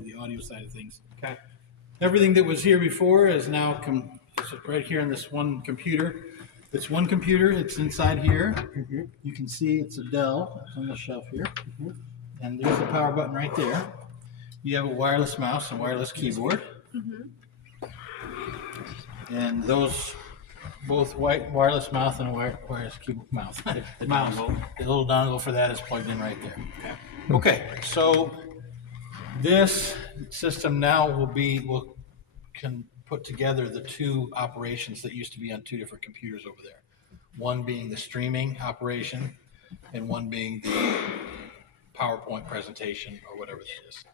the audio side of things. Okay. Everything that was here before is now it's right here in this one computer. It's one computer. It's inside here. Mm-hmm. You can see it's a Dell. It's on the shelf here. Mm-hmm. And there's the power button right there. You have a wireless mouse and wireless keyboard. Mm-hmm. And those, both wireless mouse and wireless keyboard mouse. The mouse, the little dongle for that is plugged in right there. Okay, so this system now can put together the two operations that used to be on two different computers over there. One being the streaming operation and one being the PowerPoint presentation or whatever that is.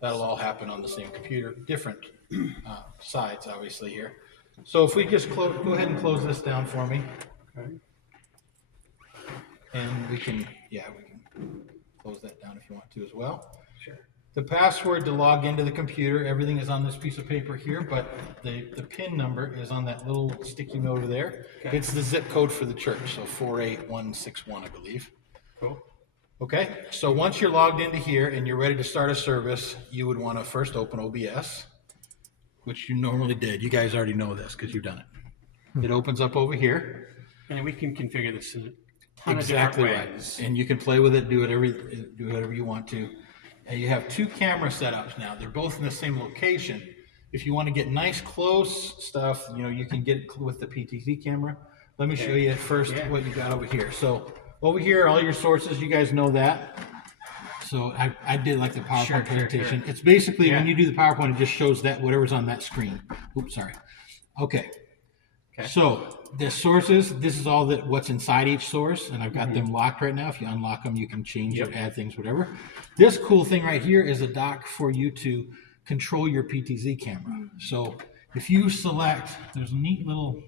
That'll all happen on the same computer, different sides obviously here. So if we just go ahead and close this down for me. Okay. And we can close that down if you want to as well. Sure. The password to log into the computer, everything is on this piece of paper here, but the PIN number is on that little sticky note over there. Okay. It's the zip code for the church, so 48161, I believe. Cool. Okay, so once you're logged into here and you're ready to start a service, you would want to first open OBS, which you normally did. You guys already know this because you've done it. It opens up over here. And we can configure this in a ton Exactly of right. different ways. And you can play with it, do whatever you want to. And you have two camera setups now. They're both in the same location. If you want to get nice close stuff, you can get it with the PTZ camera. Let me show you first what you got over here. So over here, all your sources, you guys know that. So I did like the PowerPoint presentation. It's basically when you do the PowerPoint, it just shows that whatever's on that screen. Oops, sorry. Okay. So the sources, this is all what's inside each source, and I've got them locked right now. If you unlock them, you can change or add things, whatever. This cool thing right here is a dock for you to control your PTZ camera. So if you select, there's a neat little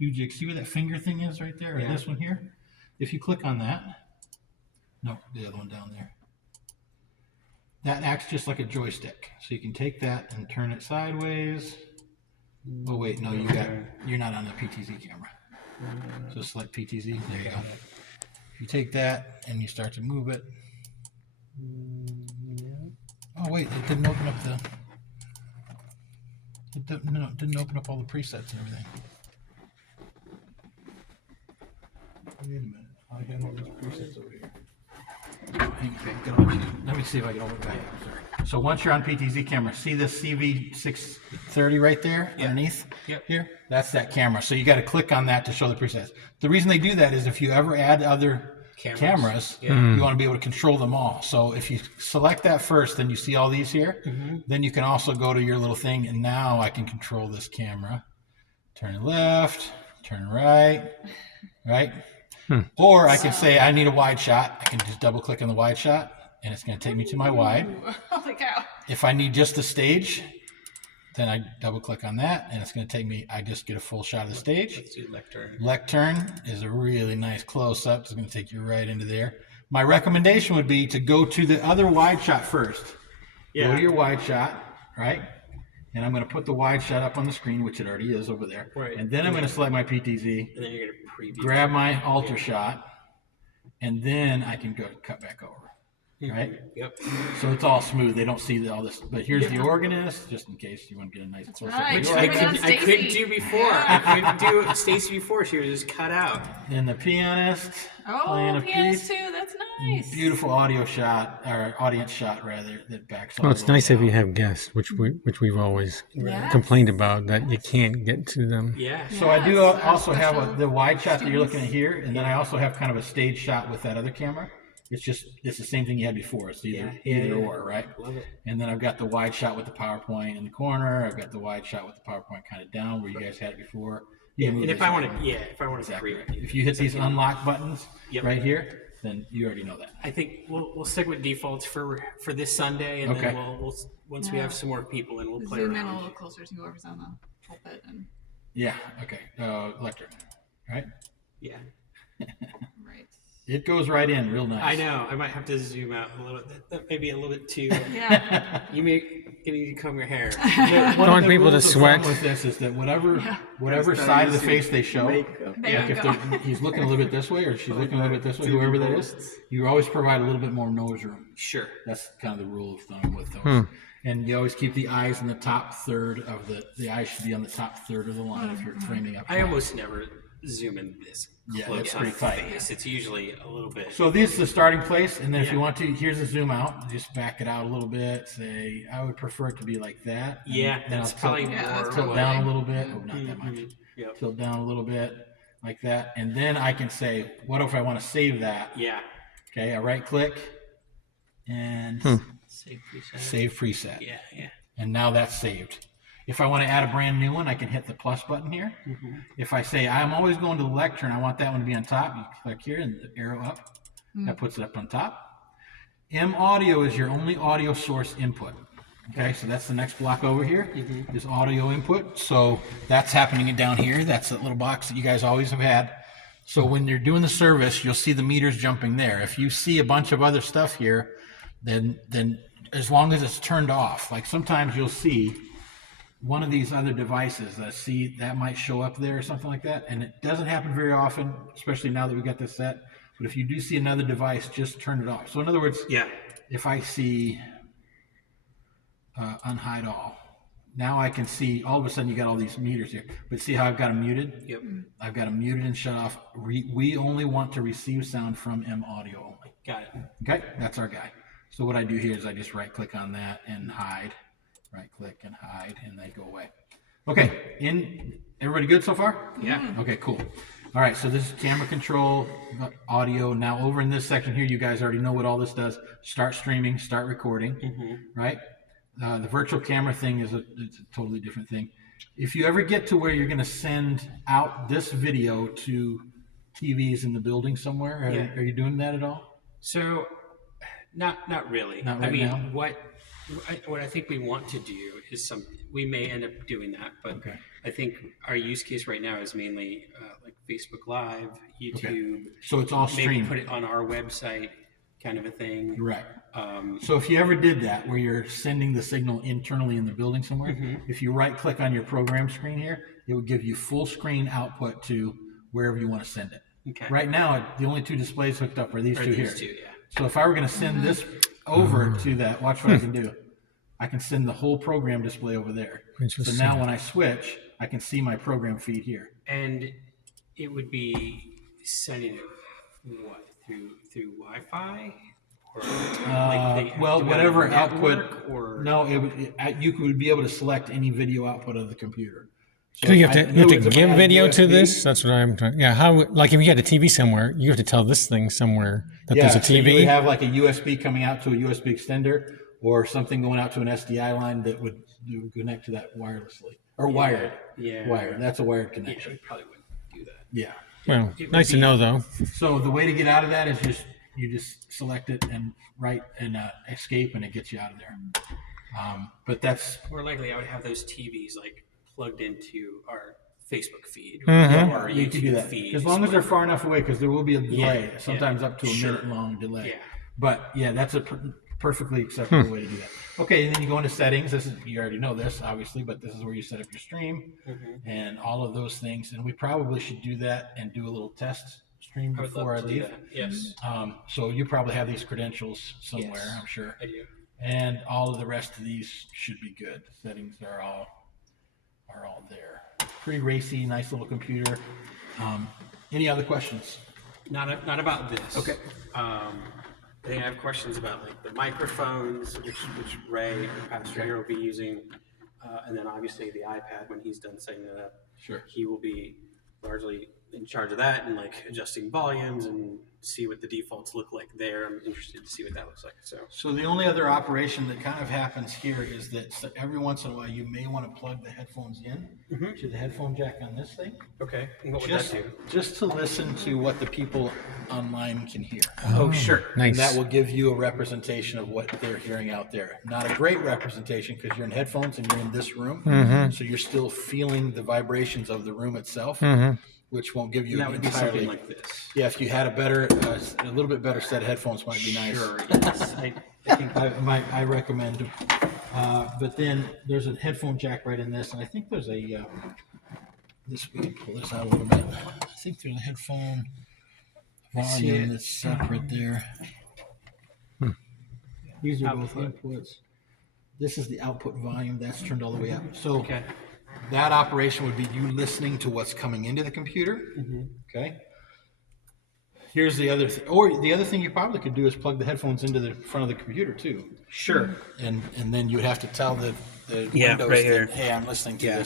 doojig. See where that finger thing is right there, or this one here? If you click on that, no, the other one down there. That acts just like a joystick. So you can take that and turn it sideways. Oh wait, no, you're not on the PTZ camera. So select PTZ. There you go. If you take that and you start to move it. Oh wait, it didn't open up it didn't open up all the presets and everything. Wait a minute. I have all these presets over here. Let me see if I can open it back. Sorry. So once you're on PTZ camera, see this CV630 right there underneath here? That's that camera. So you got to click on that to show the presets. The reason they do that is if you ever add other cameras, you want to be able to control them all. So if you select that first, then you see all these here. Then you can also go to your little thing, and now I can control this camera. Turn left, turn right, right? Or I can say I need a wide shot. I can just double click on the wide shot and it's going to take me to my wide. Holy cow. If I need just the stage, then I double click on that and it's going to take me, I just get a full shot of the stage. Let's do lectern. Lectern is a really nice close up. It's going to take you right into there. My recommendation would be to go to the other wide shot first. Go to your wide shot, right? And I'm going to put the wide shot up on the screen, which it already is over there. Right. And then I'm going to select my PTZ. And then you're going to preview. Grab my alter shot, and then I can go cut back over. Right? Yep. So it's all smooth. They don't see all this. But here's the organist, just in case you want to get a nice close up. right. Which Blame it on I couldn't Stacy. do before. I couldn't do Stacy before. She was just cut out. And the pianist Oh, playing a pianist piece. too. That's nice. Beautiful audio shot, or audience shot rather, that backs all Well, it's the way nice if down. you have guests, which we've always Yes. complained about, that you can't get to them. Yeah. So I do Yes, also have special the wide shot that you're looking at students. here, and then I also have kind of a stage shot with that other camera. It's the same thing you had before. It's either or, right? Love it. And then I've got the wide shot with the PowerPoint in the corner. I've got the wide shot with the PowerPoint kind of down where you guys had it before. Yeah. You move And if this I around. want to, Exactly right. preview. If you hit these unlock buttons Yep. right here, then you already know that. I think we'll stick with defaults for this Sunday, and Okay. then we'll once we Yeah. have some more people, and we'll play Zoom in a around. little closer to whoever's on the pulpit and Yeah. Okay. Lectern. Right. Yeah. right. It goes right in real nice. I know. I might have to zoom out a little. That may be a little bit too. Yeah. You may need to comb your hair. One Don't of want the people to rules of sweat. thumb with this is that whatever side of the face they show, There like you if go. he's looking a little bit this way or she's looking a little bit this way, whoever that is, you always provide a little bit more nose room. Sure. That's kind of the rule of thumb with those. And you always keep the eyes in the top third of the eyes should be on the top third of the line if you're framing up. I almost never zoom in this Yeah, close it's on pretty tight. face. It's usually a little bit. So this is the starting place, and then if you Yeah. want to, here's a zoom out. Just back it out a little bit. Say, I would prefer it to be like that. And Yeah, then that's I'll probably Yeah, more that's tilt what- down a little bit. Oh, not that much. Yep. Tilt down a little bit like that, and then I can say, what if I want to save that? Yeah. Okay, I right click and Save preset. save preset. Yeah, yeah. And now that's saved. If I want to add a brand new one, I can hit the plus button here. If I say I'm always going to the lecture and I want that one to be on top, you click here and the arrow up. That puts it up on top. M audio is your only audio source input. Okay, so that's the next block over here is audio input. So that's happening down here. That's that little box that you guys always have had. So when you're doing the service, you'll see the meters jumping there. If you see a bunch of other stuff here, then as long as it's turned off, like sometimes you'll see one of these other devices that might show up there or something like that. And it doesn't happen very often, especially now that we got this set. But if you do see another device, just turn it off. So in other words, Yeah. if I see unhide all, now I can see all of a sudden you got all these meters here. But see how I've got them muted? Yep. I've got them muted and shut off. We only want to receive sound from M audio only. Got it. Okay, that's our guy. So what I do here is I just right click on that and hide. Right click and hide, and they go away. Okay, everybody good so far? Yeah. Okay, cool. All right, so this is camera control, audio. Now over in this section here, you guys already know what all this does. Start streaming, start recording, right? The virtual camera thing is it's a totally different thing. If you ever get to where you're going to send out this video to TVs in the building somewhere, Yeah. are you doing that at all? So, not really. Not right I mean, now? what I think we want to do is we may end up doing that, but Okay. I think our use case right now is mainly like Facebook Live, YouTube. So it's all Maybe streamed. put it on our website, kind of a thing. Right. Um, So if you ever did that, where you're sending the signal internally in the building somewhere, if you right click on your program screen here, it would give you full screen output to wherever you want to send it. okay. Right now, the only two displays hooked up are these Or two these here. two, yeah. So if I were going to send this over to that, watch what I can do. I can send the whole program display over there. So Interesting. now when I switch, I can see my program feed here. And it would be sending it what through Wi-Fi or Well, do we have whatever a network output. or No, you could be able to select any video output of the computer. So you have if to, I- you have to if I give had video to USB this. That's what I'm trying. Yeah, how like if you had a TV somewhere, you have to tell this thing somewhere that there's a so you would TV. have like a USB coming out to a USB extender or something going out to an SDI line that would connect to that wirelessly or wired. yeah. Wired. That's a wired Yeah, connection. we probably wouldn't do that. Yeah. Well, It would nice to be- know though. So the way to get out of that is you just select it and write and escape, and it gets you out of there. But that's More likely, I would have those TVs like plugged into our Facebook feed Mhm. or our you YouTube can do that feed. as long as they're far enough away, because there will be a delay, yeah, sometimes up to a sure. minute long delay. Yeah. But yeah, that's a perfectly acceptable way to do that. Okay, and then you go into settings. You already know this, obviously, but this is where you set up your stream and all of those things. And we probably should do that and do a little test stream I would before I love to do leave. that. Yes, So you probably have these credentials somewhere, Yes. I'm sure. I do. And all of the rest of these should be good. Settings are all there. Pretty racy, nice little computer. Any other questions? Not about this. Okay. They have questions about like the microphones, which Ray, Pastor here, will be using, and then obviously the iPad when he's done setting that up. Sure. He will be largely in charge of that and like adjusting volumes and see what the defaults look like there. I'm interested to see what that looks like. So the only other operation that kind of happens here is that every once in a while you may want to plug the headphones in to the headphone jack on this thing, Okay. And what would just that do? just to listen to what the people online can hear. Oh, sure. And Nice. that will give you a representation of what they're hearing out there. Not a great representation because you're in headphones and you're in this room, so you're still feeling the vibrations of the room itself, which won't give you And that an would be entirely. something like this. Yeah, if you had a little bit better set of headphones, might be nice. Sure. Yes. I think I recommend them. But then there's a headphone jack right in this, and I think there's a. This we can pull this out a little bit. I think there's a headphone volume that's separate there. These are both inputs. This is the output volume. That's turned all the way up. So Okay. that operation would be you listening to what's coming into the computer. Okay. Here's the other or the other thing you probably could do is plug the headphones into the front of the computer too. Sure. And then you would have to tell the Yeah, Windows right here. that, hey, I'm listening to Yeah.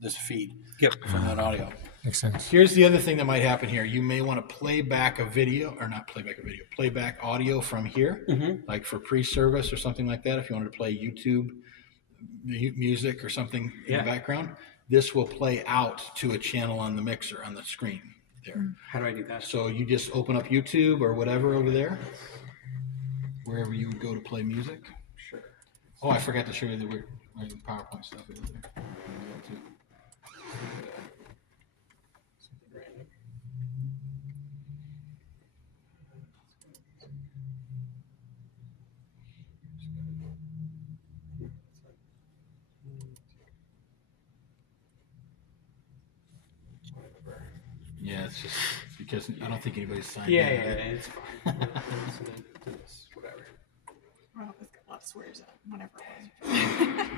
this feed Yep. from that audio. Makes sense. Here's the other thing that might happen here. You may want to play back a video, or not play back a video, play back audio from here, like for pre-service or something like that. If you wanted to play YouTube music or something in Yeah. the background, this will play out to a channel on the mixer on the screen there. How do I do that? So you just open up YouTube or whatever over there, wherever you would go to play music. Sure. Oh, I forgot to show you the PowerPoint stuff over there. Too. Yeah, it's just because I don't think anybody's signed Yeah, in. yeah, right? it's fine. So then do this, whatever. Well, it's got a lot of swears out, whatever it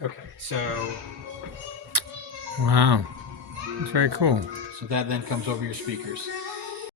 was. Okay, so Wow. It's very cool. So that then comes over your speakers.